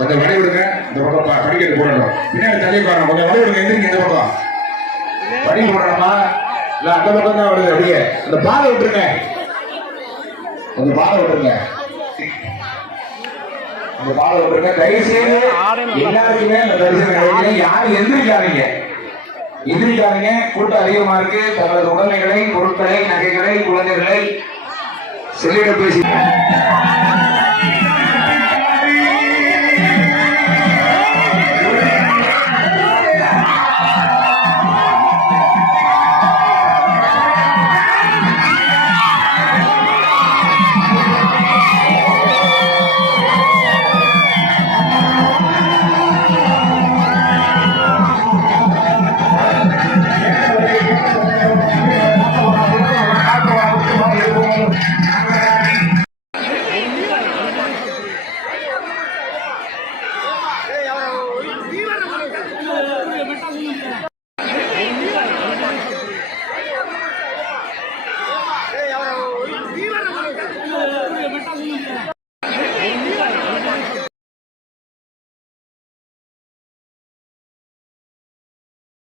கொஞ்சம் வழி விடுங்க இந்த பக்கம் படிக்கட்டு போடணும். பின்னாடி தள்ளி பாருங்க கொஞ்சம் வழி விடுங்க எந்திரிங்க இந்த பக்கம் படி போடுறோமா இல்ல அந்த பக்கம் தான் வருது அப்படியே. அந்த பாதை விட்டுருங்க. கொஞ்சம் பாதை விட்டுருங்க. அந்த பாதை விட்டுருங்க. தயவு செய்து எல்லாருக்குமே அந்த தரிசனம் யாரும் எந்திரிக்காதீங்க. எதிரிக்காதீங்க கூட்டம் அதிகமா இருக்கு. தங்களது உடைமைகளை பொருட்களை நகைகளை குழந்தைகளை செல்லிட பேசி